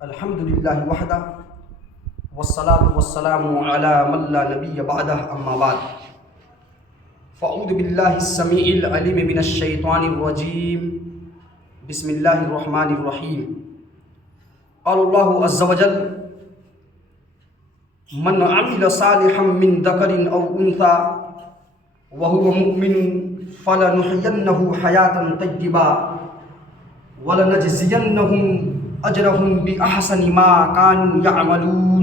الحمد للہ وحدہ والصلاة والسلام علی من لا نبی بعدہ اما بعد فاعوذ باللہ السمیع العلیم من الشیطان الرجیم بسم اللہ الرحمن الرحیم قال اللہ عز وجل من عمل صالحا من ذکر او انثى وهو مؤمن فلنحینہ حیاتا طیبا ولنجزینہم اجرہم باحسن ما کانوا یعملون۔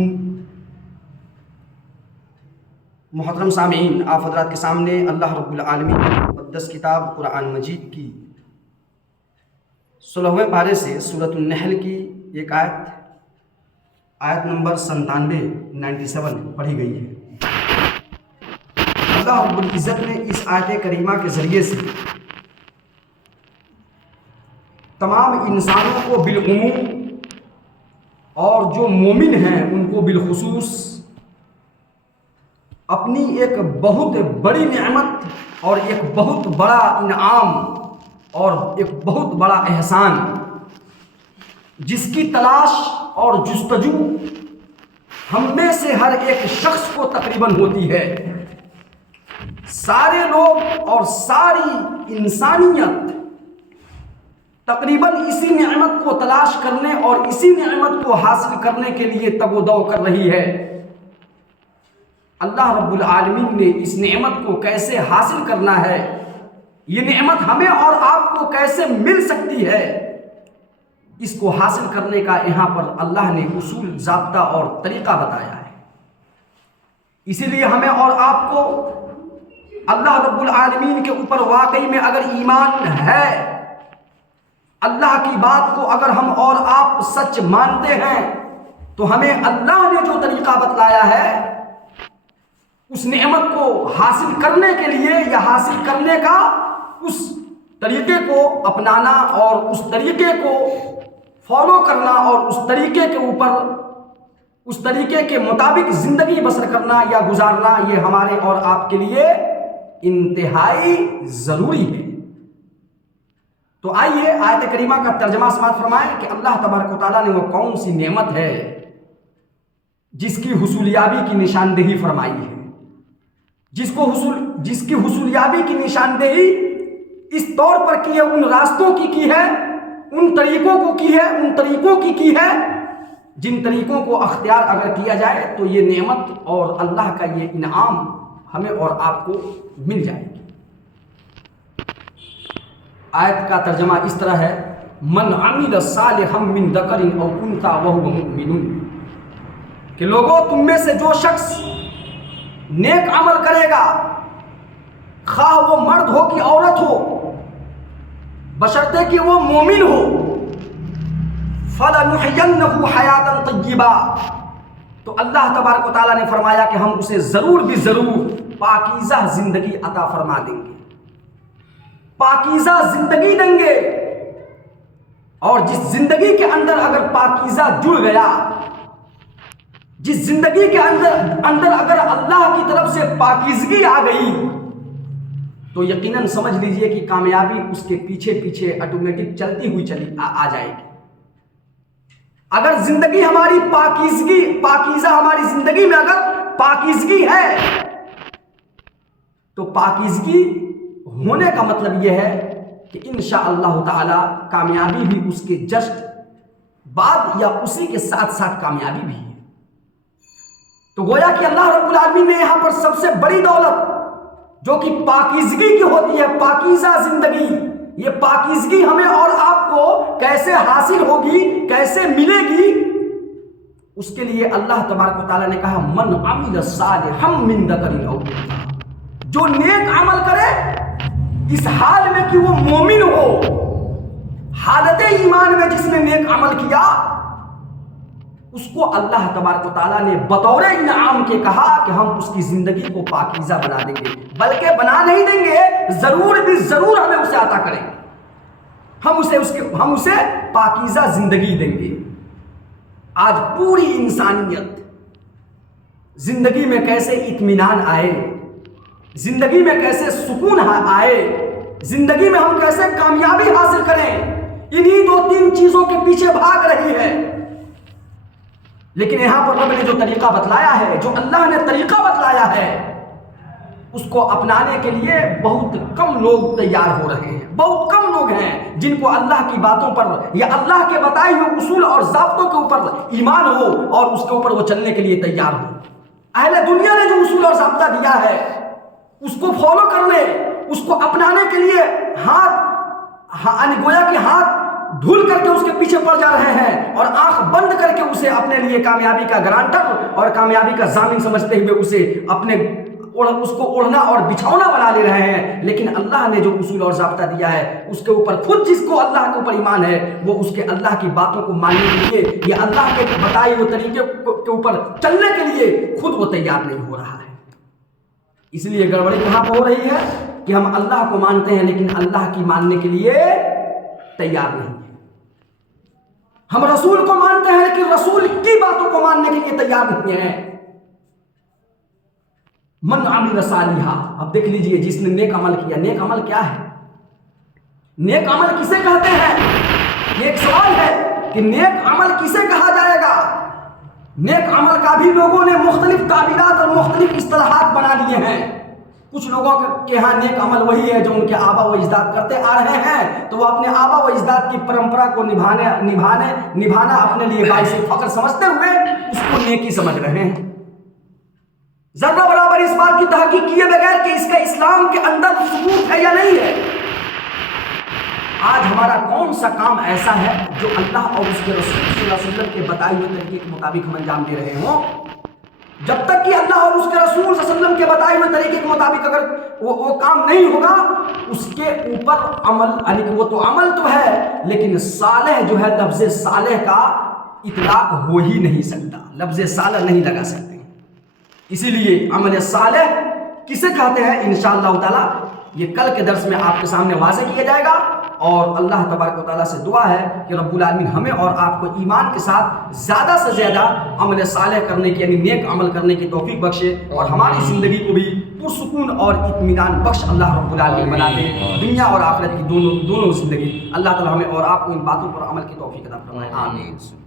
محترم سامعین، آپ حضرات کے سامنے اللہ رب العالمین کی مقدس کتاب قرآن مجید کی 16ویں پارے سے سورۃ النحل کی ایک آیت نمبر 97 پڑھی گئی ہے۔ اللہ رب العزت نے اس آیت کریمہ کے ذریعے سے تمام انسانوں کو بالعموم اور جو مومن ہیں ان کو بالخصوص اپنی ایک بہت بڑی نعمت اور ایک بہت بڑا انعام اور ایک بہت بڑا احسان جس کی تلاش اور جستجو ہم میں سے ہر ایک شخص کو تقریباً ہوتی ہے۔ سارے لوگ اور ساری انسانیت تقریباً اسی نعمت کو تلاش کرنے اور اسی نعمت کو حاصل کرنے کے لیے تگ و دو کر رہی ہے۔ اللہ رب العالمین نے اس نعمت کو کیسے حاصل کرنا ہے، یہ نعمت ہمیں اور آپ کو کیسے مل سکتی ہے، اس کو حاصل کرنے کا یہاں پر اللہ نے اصول، ضابطہ اور طریقہ بتایا ہے۔ اسی لیے ہمیں اور آپ کو اللہ رب العالمین کے اوپر واقعی میں اگر ایمان ہے، اللہ کی بات کو اگر ہم اور آپ سچ مانتے ہیں، تو ہمیں اللہ نے جو طریقہ بتلایا ہے اس نعمت کو حاصل کرنے کے لیے یا حاصل کرنے کا اس طریقے کو اپنانا اور اس طریقے کو فالو کرنا اور اس طریقے کے اوپر، اس طریقے کے مطابق زندگی بسر کرنا یا گزارنا، یہ ہمارے اور آپ کے لیے انتہائی ضروری ہے۔ تو آئیے آیت کریمہ کا ترجمہ سماعت فرمائیں کہ اللہ تبارک و تعالیٰ نے وہ کون سی نعمت ہے جس کی حصولیابی کی نشاندہی فرمائی ہے، جس کی حصولیابی کی نشاندہی اس طور پر کی ہے، ان راستوں کی ہے، ان طریقوں کو کی ہے، ان طریقوں کی ہے جن طریقوں کو اختیار اگر کیا جائے تو یہ نعمت اور اللہ کا یہ انعام ہمیں اور آپ کو مل جائے گی۔ آیت کا ترجمہ اس طرح ہے، من عمل صالحا من ذکر او انثى وهو مؤمن، کہ لوگوں تم میں سے جو شخص نیک عمل کرے گا، خواہ وہ مرد ہو کہ عورت ہو، بشرطے کہ وہ مومن ہو، فَلَنُحْيَنَّهُ حَيَاةً طَيِّبَةً، تو اللہ تبارک و تعالیٰ نے فرمایا کہ ہم اسے ضرور بھی ضرور پاکیزہ زندگی عطا فرما دیں گے، پاکیزہ زندگی دیں گے۔ اور جس زندگی کے اندر اگر پاکیزہ جڑ گیا، جس زندگی کے اندر اگر اللہ کی طرف سے پاکیزگی آ گئی، تو یقیناً سمجھ لیجئے کہ کامیابی اس کے پیچھے پیچھے آٹومیٹک چلتی ہوئی آ جائے گی۔ اگر زندگی ہماری پاکیزہ ہماری زندگی میں اگر پاکیزگی ہے، تو پاکیزگی ہونے کا مطلب یہ ہے کہ انشاءاللہ تعالی کامیابی بھی اس کے جسٹ بعد یا اسی کے ساتھ ساتھ کامیابی بھی ہے۔ تو گویا کہ اللہ رب العالمین نے یہاں پر سب سے بڑی دولت جو کہ پاکیزگی کی ہوتی ہے، پاکیزہ زندگی، یہ پاکیزگی ہمیں اور آپ کو کیسے حاصل ہوگی، کیسے ملے گی، اس کے لیے اللہ تبارک و تعالیٰ نے کہا من عمل صالحا من ذکر او انثى، جو نیک عمل کرے اس حال میں کہ وہ مومن ہو، حالت ایمان میں جس نے نیک عمل کیا، اس کو اللہ تبارک و تعالیٰ نے بطور انعام کے کہا کہ ہم اس کی زندگی کو پاکیزہ بنا دیں گے، بلکہ بنا نہیں دیں گے، ضرور بھی ضرور ہمیں اسے عطا کریں گے، ہم اسے پاکیزہ زندگی دیں گے۔ آج پوری انسانیت زندگی میں کیسے اطمینان آئے، زندگی میں کیسے سکون آئے، زندگی میں ہم کیسے کامیابی حاصل کریں، انہی دو تین چیزوں کے پیچھے بھاگ رہی ہے۔ لیکن یہاں پر رب نے جو طریقہ بتلایا ہے، جو اللہ نے طریقہ بتلایا ہے، اس کو اپنانے کے لیے بہت کم لوگ تیار ہو رہے ہیں. بہت کم لوگ ہیں جن کو اللہ کی باتوں پر یا اللہ کے بتائے ہوئے اصول اور ضابطوں کے اوپر ایمان ہو اور اس کے اوپر وہ چلنے کے لیے تیار ہو. اہل دنیا نے جو اصول اور ضابطہ دیا ہے اس کو فالو کرنے، اس کو اپنانے کے لیے گویا کہ ہاتھ دھل کر کے اس کے پیچھے پڑ جا رہے ہیں اور آنکھ بند کر کے اسے اپنے لیے کامیابی کا گارانٹر اور کامیابی کا ضامن سمجھتے ہوئے اسے اس کو اوڑھنا اور بچھونا بنا لے رہے ہیں. لیکن اللہ نے جو اصول اور ضابطہ دیا ہے اس کے اوپر خود جس کو اللہ کے اوپر ایمان ہے وہ اس کے اللہ کی باتوں کو ماننے کے لیے یا اللہ کے بتائے ہوئے طریقے کے اوپر چلنے کے لیے خود وہ تیار نہیں ہو رہا ہے. اس لیے گڑبڑی کہاں پہ ہو رہی ہے کہ ہم اللہ کو مانتے ہیں لیکن اللہ کی ماننے کے لیے تیار نہیں ہیں. ہم رسول کو مانتے ہیں لیکن رسول کی باتوں کو ماننے کے لیے تیار نہیں ہیں. من عمل صالحا، اب دیکھ لیجئے جس نے نیک عمل کیا. نیک عمل کیا ہے؟ نیک عمل کسے کہتے ہیں؟ یہ ایک سوال ہے کہ نیک عمل کسے کہا جائے گا. نیک عمل کا بھی لوگوں نے مختلف تعبیرات اور مختلف اصطلاحات بنا لیے ہیں. کچھ لوگوں کے ہاں نیک عمل وہی ہے جو ان کے آبا و اجداد کرتے آ رہے ہیں تو وہ اپنے آبا و اجداد کی پرمپرا کو نبھانا اپنے لیے باعث فخر سمجھتے ہوئے اس کو نیکی سمجھ رہے ہیں. ذرہ برابر اس بات کی تحقیق کیے بغیر کہ اس کا اسلام کے اندر ثبوت ہے یا نہیں ہے. آج ہمارا کون سا کام ایسا ہے جو اللہ اور اس کے رسول صلی اللہ علیہ وسلم کے بتائے ہوئے طریقے کے مطابق ہم انجام دے رہے ہوں؟ جب تک کہ اللہ اور اس کے رسول صلی اللہ علیہ وسلم کے بتائے ہوئے طریقے کے مطابق اگر وہ کام نہیں ہوگا اس کے اوپر عمل، یعنی کہ وہ تو عمل تو ہے لیکن صالح جو ہے، لفظ صالح کا اطلاق ہو ہی نہیں سکتا، لفظ صالح نہیں لگا سکتے. اسی لیے عمل صالح کسے کہتے ہیں انشاءاللہ تعالی یہ کل کے درس میں آپ کے سامنے واضح کیا جائے گا. اور اللہ تبارک و تعالیٰ سے دعا ہے کہ رب العالمین ہمیں اور آپ کو ایمان کے ساتھ زیادہ سے زیادہ عمل صالح کرنے کی یعنی نیک عمل کرنے کی توفیق بخشے اور ہماری زندگی کو بھی پرسکون اور اطمینان بخش اللہ رب العالمین بنا دے. دنیا اور آخرت کی دونوں زندگی اللہ تعالیٰ ہمیں اور آپ کو ان باتوں پر عمل کی توفیق عطا فرمائے. آمین.